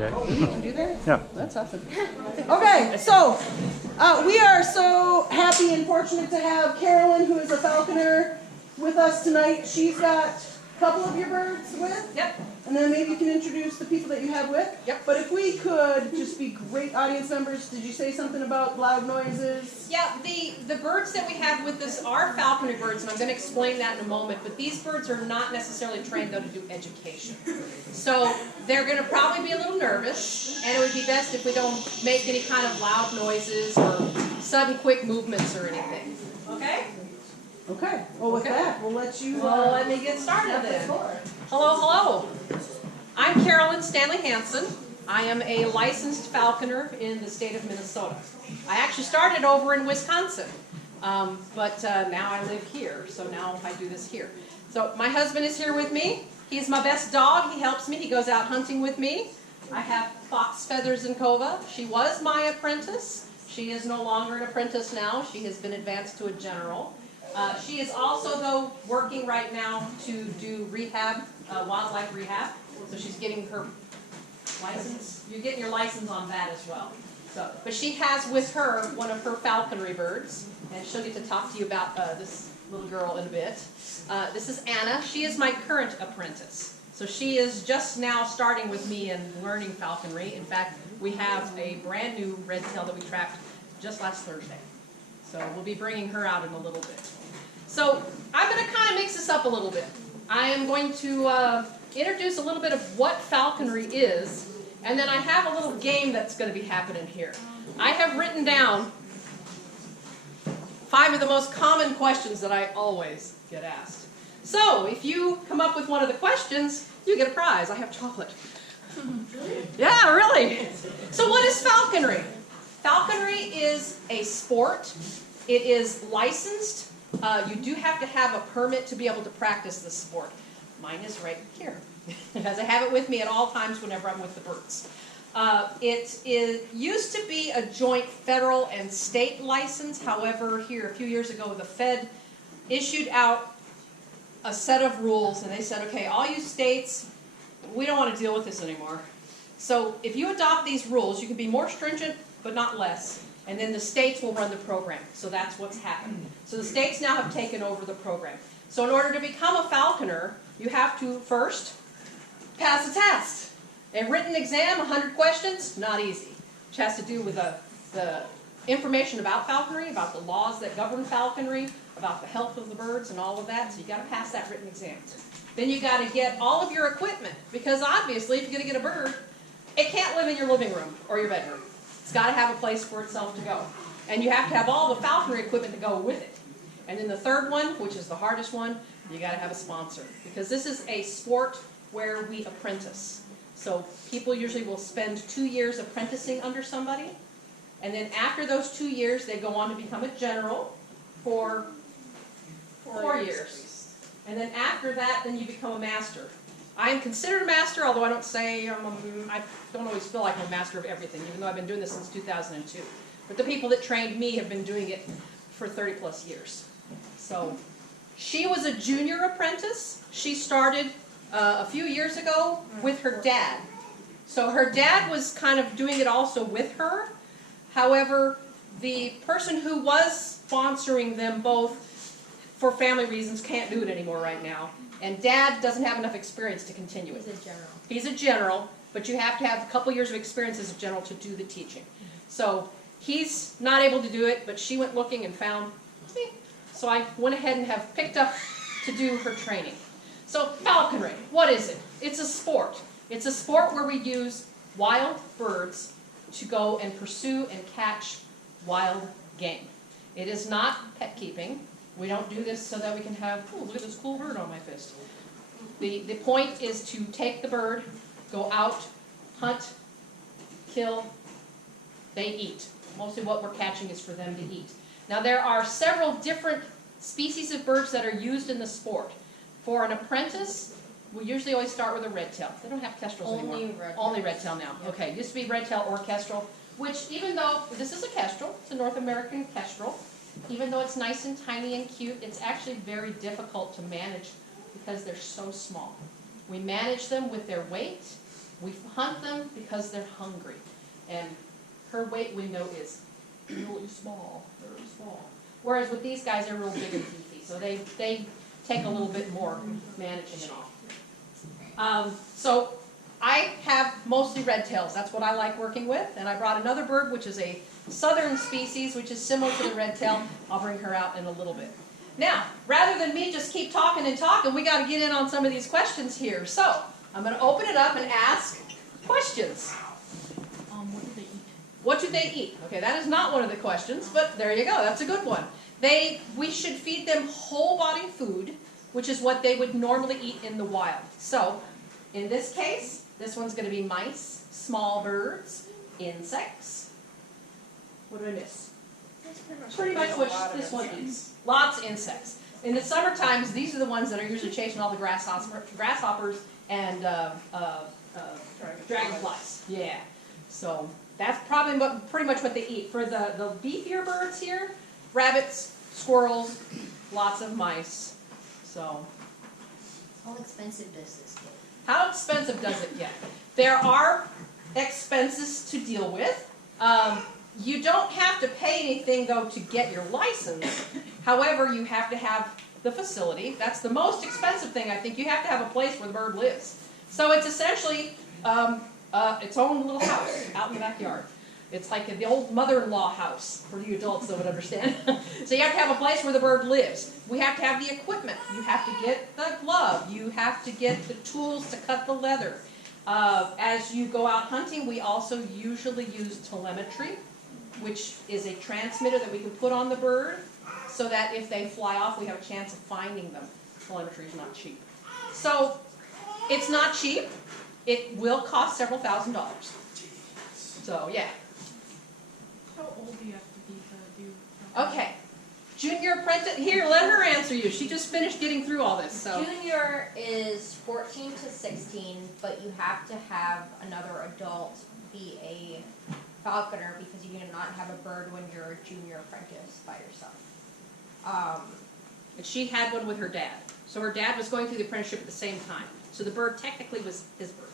Okay. Oh, you can do that? Yeah. That's awesome. Okay, so we are so happy and fortunate to have Carolyn, who is a falconer, with us tonight. She's got a couple of your birds with. Yep. And then maybe you can introduce the people that you have with. Yep. But if we could just be great audience members, did you say something about loud noises? Yeah, the birds that we have with us are falconry birds, and I'm going to explain that in a moment, but these birds are not necessarily trained, though, to do education. So they're going to probably be a little nervous, and it would be best if we don't make any kind of loud noises or sudden quick movements or anything. Okay? Okay. Well, with that, we'll let you... Well, let me get started then. Hello, hello. I'm Carolyn Standlee-Hanson. I am a licensed falconer in the state of Minnesota. I actually started over in Wisconsin, but now I live here, so now I do this here. So my husband is here with me. He's my best dog. He helps me. He goes out hunting with me. I have Fox Feathers and Cova. She was my apprentice. She is no longer an apprentice now. She has been advanced to a general. She is also, though, working right now to do rehab, wildlife rehab. So she's getting her license. You're getting your license on that as well. So, but she has with her one of her falconry birds, and she'll get to talk to you about this little girl in a bit. This is Anna. She is my current apprentice. So she is just now starting with me and learning falconry. In fact, we have a brand new red tail that we trapped just last Thursday. So we'll be bringing her out in a little bit. So I'm going to kind of mix this up a little bit. I am going to introduce a little bit of what falconry is, and then I have a little game that's going to be happening here. I have written down 5 of the most common questions that I always get asked. So if you come up with one of the questions, you get a prize. I have chocolate. Yeah, really. So what is falconry? Falconry is a sport. It is licensed. You do have to have a permit to be able to practice this sport. Mine is right here, because I have it with me at all times whenever I'm with the birds. It used to be a joint federal and state license. However, here a few years ago, the Fed issued out a set of rules, and they said, okay, all you states, we don't want to deal with this anymore. So if you adopt these rules, you can be more stringent, but not less. And then the states will run the program. So that's what's happened. So the states now have taken over the program. So in order to become a falconer, you have to first pass a test. A written exam, 100 questions, not easy. Which has to do with the information about falconry, about the laws that govern falconry, about the health of the birds and all of that. So you got to pass that written exam. Then you got to get all of your equipment, because obviously if you're going to get a bird, it can't live in your living room or your bedroom. It's got to have a place for itself to go. And you have to have all the falconry equipment to go with it. And then the third one, which is the hardest one, you got to have a sponsor. Because this is a sport where we apprentice. So people usually will spend 2 years apprenticing under somebody. And then after those 2 years, they go on to become a general for 4 years. And then after that, then you become a master. I am considered a master, although I don't say, I don't always feel like I'm a master of everything, even though I've been doing this since 2002. But the people that trained me have been doing it for 30 plus years. So she was a junior apprentice. She started a few years ago with her dad. So her dad was kind of doing it also with her. However, the person who was sponsoring them both for family reasons can't do it anymore right now. And Dad doesn't have enough experience to continue it. He's a general. He's a general, but you have to have a couple years of experience as a general to do the teaching. So he's not able to do it, but she went looking and found me. So I went ahead and have picked up to do her training. So falconry, what is it? It's a sport. It's a sport where we use wild birds to go and pursue and catch wild game. It is not pet keeping. We don't do this so that we can have, oh, look at this cool bird on my fist. The point is to take the bird, go out, hunt, kill, they eat. Mostly what we're catching is for them to eat. Now there are several different species of birds that are used in the sport. For an apprentice, we usually always start with a red tail. They don't have kestrels anymore. Only red tail now. Yep. Okay, used to be red tail or kestrel, which even though this is a kestrel, it's a North American kestrel, even though it's nice and tiny and cute, it's actually very difficult to manage because they're so small. We manage them with their weight, We hunt them because they're hungry. And her weight window is really small, very small. Whereas with these guys, they're real big and beefy, so they take a little bit more managing it all. So I have mostly red tails. That's what I like working with. And I brought another bird, which is a southern species, which is similar to the red tail. I'll bring her out in a little bit. Now, rather than me just keep talking and talking, we got to get in on some of these questions here. So I'm going to open it up and ask questions. What do they eat? What do they eat? Okay, that is not one of the questions, but there you go. That's a good one. We should feed them whole body food, which is what they would normally eat in the wild. So, in this case, this one's going to be mice, small birds, insects. What did I miss? Pretty much what this one eats. Lots of insects. In the summer times, these are the ones that are usually chasing all the grasshoppers and dragonflies. Yeah. So that's probably pretty much what they eat. For the beefier birds here, rabbits, squirrels, lots of mice. So. How expensive does this get? How expensive does it get? There are expenses to deal with. You don't have to pay anything, though, to get your license. However, you have to have the facility. That's the most expensive thing, I think. You have to have a place where the bird lives. So it's essentially its own little house out in the backyard. It's like the old mother-in-law house for you adults that would understand. So you have to have a place where the bird lives. We have to have the equipment. You have to get the glove. You have to get the tools to cut the leather. As you go out hunting, we also usually use telemetry, which is a transmitter that we can put on the bird so that if they fly off, we have a chance of finding them. Telemetry is not cheap. So it's not cheap. It will cost several $1,000s. So, yeah. How old do you have to be to do? Okay. Junior apprentice. Here, let her answer you. She just finished getting through all this. So. Junior is 14 to 16, but you have to have another adult be a falconer because you do not have a bird when you're a junior apprentice by yourself. And she had one with her dad. So her dad was going through the apprenticeship at the same time. So the bird technically was his bird.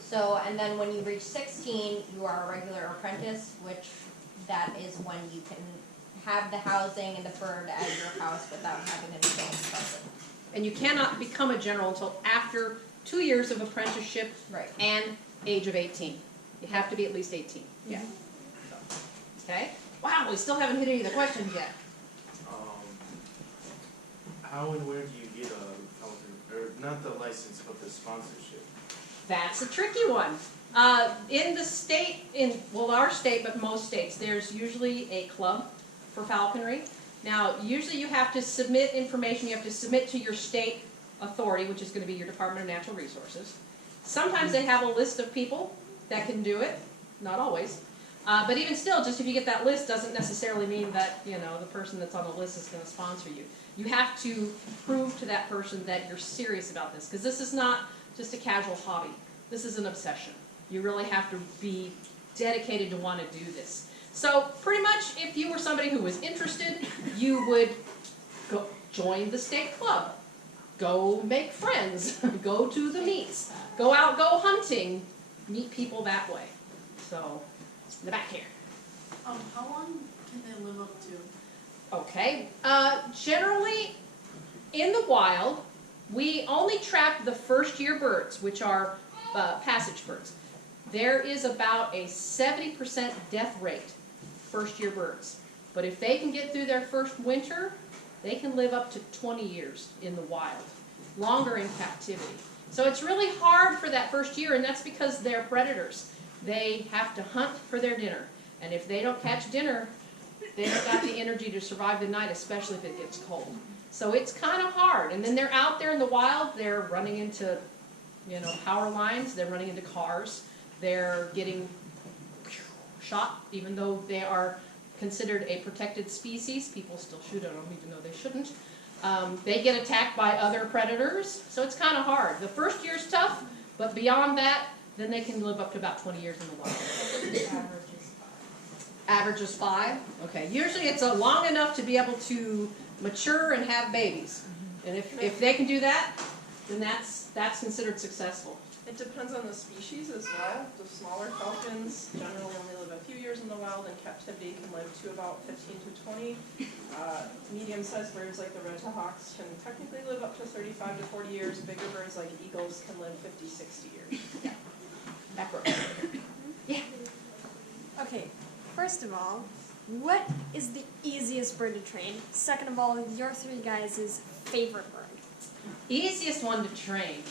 So, and then when you reach 16, you are a regular apprentice, which that is when you can have the housing and the bird at your house without having an adult present. And you cannot become a general until after 2 years of apprenticeship Right. and age of 18. You have to be at least 18. Yeah. So, okay. Wow, we still haven't hit any of the questions yet. How and where do you get a falcon, or not the license, but the sponsorship? That's a tricky one. In the state, our state, but most states, there's usually a club for falconry. Now, usually you have to submit information. You have to submit to your state authority, which is going to be your Department of Natural Resources. Sometimes they have a list of people that can do it. Not always. But even still, just if you get that list doesn't necessarily mean that, the person that's on the list is going to sponsor you. You have to prove to that person that you're serious about this, because this is not just a casual hobby. This is an obsession. You really have to be dedicated to want to do this. So pretty much if you were somebody who was interested, you would go join the state club. Go make friends. Go to the meets. Go out, go hunting. Meet people that way. So, in the back here. How long can they live up to? Okay. Generally, in the wild, we only trap the first-year birds, which are passage birds. There is about a 70% death rate, first-year birds. But if they can get through their first winter, they can live up to 20 years in the wild, longer in captivity. So it's really hard for that first year, and that's because they're predators. They have to hunt for their dinner. And if they don't catch dinner, they don't got the energy to survive the night, especially if it gets cold. So it's kind of hard. And then they're out there in the wild, they're running into, power lines, they're running into cars, they're getting shot, even though they are considered a protected species. People still shoot at them, even though they shouldn't. They get attacked by other predators, so it's kind of hard. The first year's tough, but beyond that, then they can live up to about 20 years in the wild. Average is 5? Okay. Usually it's long enough to be able to mature and have babies. And if they can do that, then that's considered successful. It depends on the species as well. The smaller falcons generally only live a few years in the wild. In captivity can live to about 15 to 20. Medium-sized birds like the red-tailed-hawks can technically live up to 35 to 40 years. Bigger birds like eagles can live 50, 60 years. Back row. Okay, first of all, what is the easiest bird to train? Second of all, your three guys' favorite bird. Easiest one to train.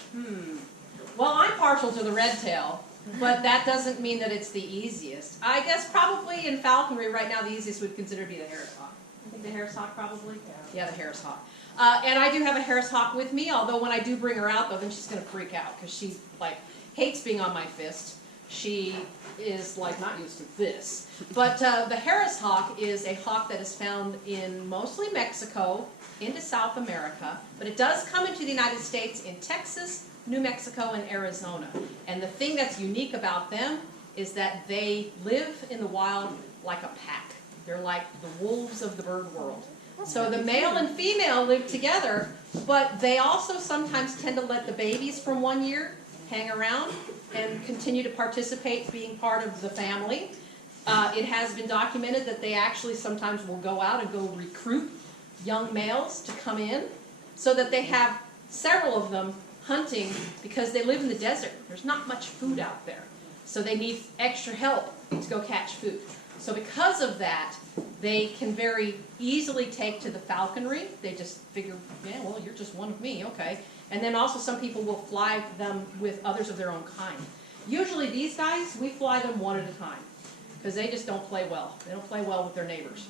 Well, I'm partial to the red tail, but that doesn't mean that it's the easiest. I guess probably in falconry right now the easiest would consider to be the Harris hawk. I think the Harris hawk probably? Yeah, the Harris hawk. And I do have a Harris hawk with me, although when I do bring her out though, then she's going to freak out because she like hates being on my fist. She is like not used to this. But the Harris hawk is a hawk that is found in mostly Mexico, into South America, but it does come into the United States in Texas, New Mexico, and Arizona. And the thing that's unique about them is that they live in the wild like a pack. They're like the wolves of the bird world. So the male and female live together, but they also sometimes tend to let the babies from 1 year hang around and continue to participate being part of the family. It has been documented that they actually sometimes will go out and go recruit young males to come in so that they have several of them hunting because they live in the desert. There's not much food out there. So they need extra help to go catch food. So because of that, they can very easily take to the falconry. They just figure, yeah, well, you're just one of me, okay. And then also some people will fly them with others of their own kind. Usually these guys, we fly them one at a time because they just don't play well. They don't play well with their neighbors.